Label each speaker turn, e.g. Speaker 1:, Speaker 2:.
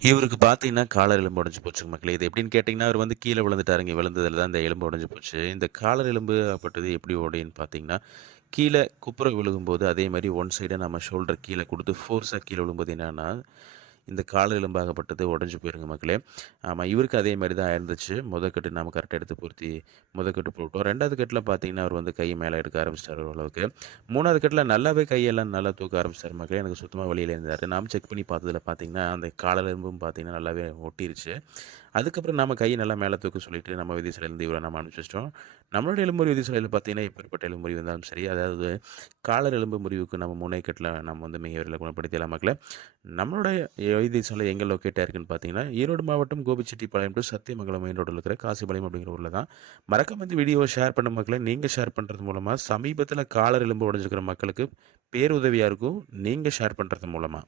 Speaker 1: இவருக்கு பார்த்தீங்கன்னா காலர் எலும்பு உடஞ்சி போச்சு மக்களே. இது எப்படின்னு கேட்டிங்கன்னா அவர் வந்து கீழே விழுந்துட்டாருங்க விழுந்ததில் தான் இந்த எலும்பு உடஞ்சி போச்சு. இந்த காலர் எலும்பு அப்பட்டது எப்படி உடையுன்னு பார்த்தீங்கன்னா கீழே குப்புற விழுகும்போது அதே மாதிரி ஒன் சைடை நம்ம ஷோல்டர் கீழே கொடுத்து ஃபோர்ஸாக கீழே விழும்போது என்னென்னா இந்த கால எலும்பாகப்பட்டது உடஞ்சி போயிருங்க மக்களே. ஆமாம் இவருக்கு அதே மாதிரி தான் இருந்துச்சு முதக்கட்டு நம்ம கரெக்டாக எடுத்து பொருத்தி முதக்கட்டு போட்டோம் ரெண்டாவது கட்டில் பார்த்தீங்கன்னா அவர் வந்து கையை மேலே எடுக்க ஆரம்பிச்சிட்டார் ஓரளவுக்கு. மூணாவது கட்டில் நல்லாவே கையெல்லாம் நல்லா தூக்க ஆரம்பிச்சிட்டார் மக்களே. எனக்கு சுத்தமாக வெளியில் இருந்தார். நாம் செக் பண்ணி பார்த்ததில் பார்த்தீங்கன்னா அந்த கால எலும்பும் பார்த்தீங்கன்னா நல்லாவே ஒட்டிருச்சு. அதுக்கப்புறம் நம்ம கையை நல்லா மேலே தூக்க சொல்லிட்டு நம்ம விதிசிலேருந்து இவரை நம்ம அனுப்பிச்சிட்டோம். நம்மளோட எலும்பு விதி சிலையில் பார்த்தீங்கன்னா எப்பேற்பட்ட எலும்பு முறிவு இருந்தாலும் சரி அதாவது காலர் எலும்பு முறிவுக்கு நம்ம முனைக்கட்டில் நம்ம வந்து மிக விரைவில் குணப்படுத்தலாம் மக்களை. நம்மளோட வைத்திய சாலை எங்கே லொக்கேட்டாக இருக்குன்னு பார்த்தீங்கன்னா ஈரோடு மாவட்டம் கோபிச்செட்டிப்பாளையம் டு சத்தியமங்கலம் மெயின் ரோட்டில் இருக்கிற காசிபாளையம் அப்படிங்கிற ஊரில் தான். மறக்காம இந்த வீடியோவை ஷேர் பண்ண மக்களை. நீங்கள் ஷேர் பண்ணுறது மூலமாக சமீபத்தில் காலர் எலும்பு உடஞ்சிருக்கிற மக்களுக்கு பேருதவியாக இருக்கும். நீங்கள் ஷேர் பண்ணுறது மூலமாக